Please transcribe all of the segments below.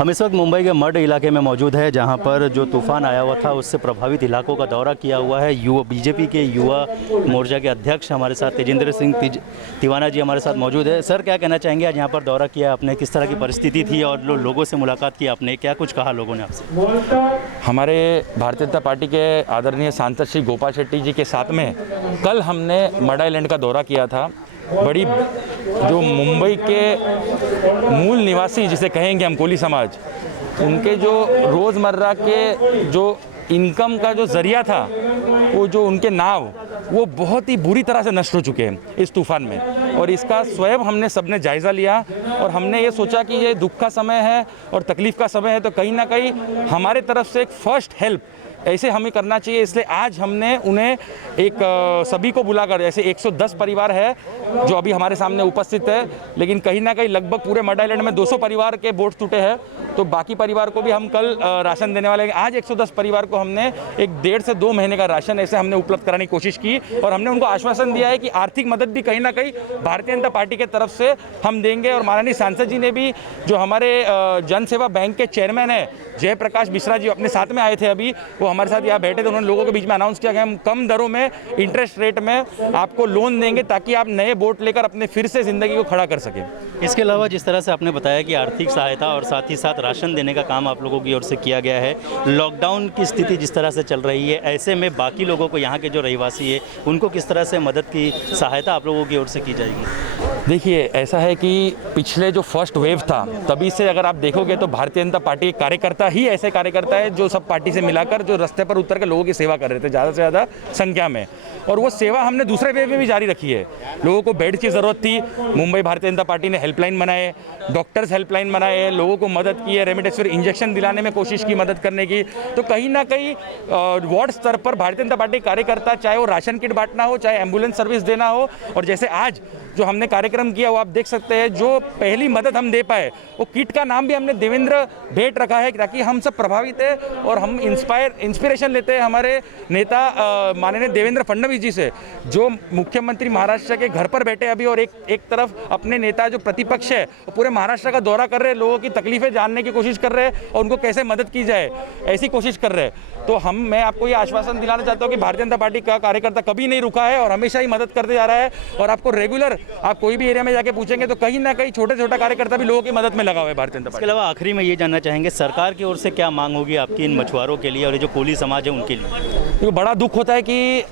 हम इस वक्त मुंबई के मड इलाके में मौजूद है, जहां पर जो तूफान आया हुआ था उससे प्रभावित इलाकों का दौरा किया हुआ है। बीजेपी के युवा मोर्चा के अध्यक्ष हमारे साथ तेजेंद्र सिंह तिवाना जी हमारे साथ मौजूद है। सर, क्या कहना चाहेंगे, आज यहाँ पर दौरा किया आपने, किस तरह की परिस्थिति थी और लोगों से मुलाकात की आपने, क्या कुछ कहा लोगों ने आपसे? हमारे भारतीय जनता पार्टी के आदरणीय सांसद श्री गोपाल शेट्टी जी के साथ में कल हमने मड आइलैंड का दौरा किया था। बड़ी जो मुंबई के मूल निवासी जिसे कहेंगे हम, कोली समाज, उनके जो रोज़मर्रा के जो इनकम का जो ज़रिया था, वो जो उनके नाव, वो बहुत ही बुरी तरह से नष्ट हो चुके हैं इस तूफ़ान में। और इसका स्वयं हमने सबने जायज़ा लिया और हमने ये सोचा कि ये दुख का समय है और तकलीफ़ का समय है, तो कहीं ना कहीं हमारे तरफ से एक फ़र्स्ट हेल्प ऐसे हमें करना चाहिए। इसलिए आज हमने उन्हें एक सभी को बुलाकर, जैसे 110 परिवार है जो अभी हमारे सामने उपस्थित है, लेकिन कहीं ना कहीं लगभग पूरे मड आइलैंड में 200 परिवार के बोट टूटे हैं, तो बाकी परिवार को भी हम कल राशन देने वाले हैं। आज 110 परिवार को हमने एक 1.5 से 2 महीने का राशन ऐसे हमने उपलब्ध कराने की कोशिश की और हमने उनको आश्वासन दिया है कि आर्थिक मदद भी कहीं ना कहीं भारतीय जनता पार्टी की तरफ से हम देंगे। और माननीय सांसद जी ने भी, जो हमारे जन सेवा बैंक के चेयरमैन है जयप्रकाश मिश्रा जी, अपने साथ में आए थे अभी, वो हमारे साथ यहाँ बैठे थे। उन्होंने लोगों के बीच में अनाउंस किया कि हम कम दरों में, इंटरेस्ट रेट में आपको लोन देंगे ताकि आप नए बोट लेकर अपने फिर से ज़िंदगी को खड़ा कर सकें। इसके अलावा जिस तरह से आपने बताया कि आर्थिक सहायता और साथ ही साथ राशन देने का काम आप लोगों की ओर से किया गया है, लॉकडाउन की स्थिति जिस तरह से चल रही है, ऐसे में बाकी लोगों को, यहाँ के जो रहवासी है, उनको किस तरह से मदद की सहायता आप लोगों की ओर से की जाएगी? देखिए, ऐसा है कि पिछले जो फर्स्ट वेव था, तभी से अगर आप देखोगे तो भारतीय जनता पार्टी के कार्यकर्ता ही ऐसे कार्यकर्ता है जो सब पार्टी से मिलाकर जो रास्ते पर उतर कर लोगों की सेवा कर रहे थे ज़्यादा से ज़्यादा संख्या में। और वो सेवा हमने दूसरे वेव में भी जारी रखी है। लोगों को बेड की ज़रूरत थी, मुंबई भारतीय जनता पार्टी ने हेल्पलाइन बनाए, डॉक्टर्स हेल्पलाइन बनाए, लोगों को मदद की है, रेमडेसिविर इंजेक्शन दिलाने में कोशिश की मदद करने की। तो कहीं ना कहीं वार्ड स्तर पर भारतीय जनता पार्टी कार्यकर्ता, चाहे वो राशन किट बांटना हो, चाहे एम्बुलेंस सर्विस देना हो, और जैसे आज जो हमने कार्यक्रम किया वो आप देख सकते हैं, जो पहली मदद हम दे पाए, वो किट का नाम भी हमने देवेंद्र भेंट रखा है, ताकि हम सब प्रभावित है और हम इंस्पिरेशन लेते हैं हमारे नेता माननीय देवेंद्र फडणवीस जी से, जो मुख्यमंत्री महाराष्ट्र के घर पर बैठे अभी, और एक तरफ अपने नेता जो प्रतिपक्ष है वो पूरे महाराष्ट्र का दौरा कर रहे हैं, लोगों की तकलीफें जानने की कोशिश कर रहे हैं और उनको कैसे मदद की जाए ऐसी कोशिश कर रहे हैं। तो मैं आपको ये आश्वासन दिलाना चाहता हूँ कि भारतीय जनता पार्टी का कार्यकर्ता कभी नहीं रुका है और हमेशा ही मदद करते जा रहा है। और आपको रेगुलर, आप कोई भी एरिया में जाके पूछेंगे तो कहीं ना कहीं छोटा कार्यकर्ता भी लोगों की मदद में लगा हुआ है भारतीय जनता पार्टी। इसके अलावा आखिरी में ये जानना चाहेंगे, सरकार की ओर से क्या मांग होगी आपकी इन मछुआरों के लिए और ये जो कोली समाज है उनके लिए? तो बड़ा दुख होता है कि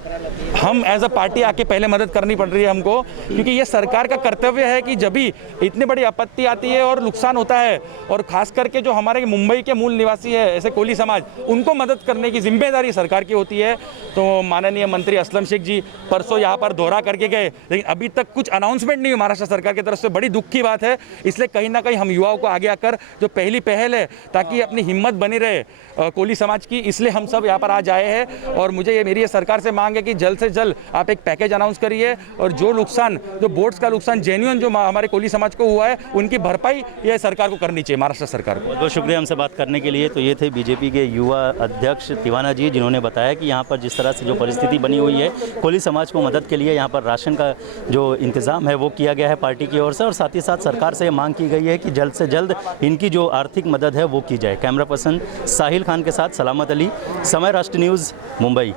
हम एज अ पार्टी आके पहले मदद करनी पड़ रही है हमको, क्योंकि ये सरकार का कर्तव्य है कि जब भी इतनी बड़ी आपत्ति आती है और नुकसान होता है, और खास करके जो हमारे मुंबई के मूल निवासी है ऐसे कोली समाज, उनको मदद करने की जिम्मेदारी सरकार की होती है। तो माननीय मंत्री असलम शेख जी परसों यहाँ पर दौरा करके गए, लेकिन अभी तक कुछ अनाउंसमेंट नहीं हुई महाराष्ट्र सरकार की तरफ से। बड़ी दुख की बात है। इसलिए कहीं ना कहीं हम युवाओं को आगे आकर, जो पहली पहल है ताकि अपनी हिम्मत बनी रहे कोली समाज की, इसलिए हम सब यहाँ पर आज आए हैं। और मुझे मेरी सरकार से मांग है कि जल्द से जल्द आप एक पैकेज अनाउंस करिए और जो नुकसान, जो बोट्स का नुकसान जेन्युइन जो हमारे कोली समाज को हुआ है, उनकी भरपाई यह सरकार को करनी चाहिए, महाराष्ट्र सरकार को। बहुत शुक्रिया हमसे बात करने के लिए। तो ये थे बीजेपी के युवा अध्यक्ष तिवाना जी, जिन्होंने बताया कि यहाँ पर जिस तरह से जो परिस्थिति बनी हुई है, कोली समाज को मदद के लिए यहाँ पर राशन का जो इंतज़ाम है वो किया गया है पार्टी की ओर से, और साथ ही साथ सरकार से मांग की गई है कि जल्द से जल्द इनकी जो आर्थिक मदद है वो की जाए। कैमरा पर्सन साहिल खान के साथ सलामत अली, समय राष्ट्र न्यूज़, मुंबई।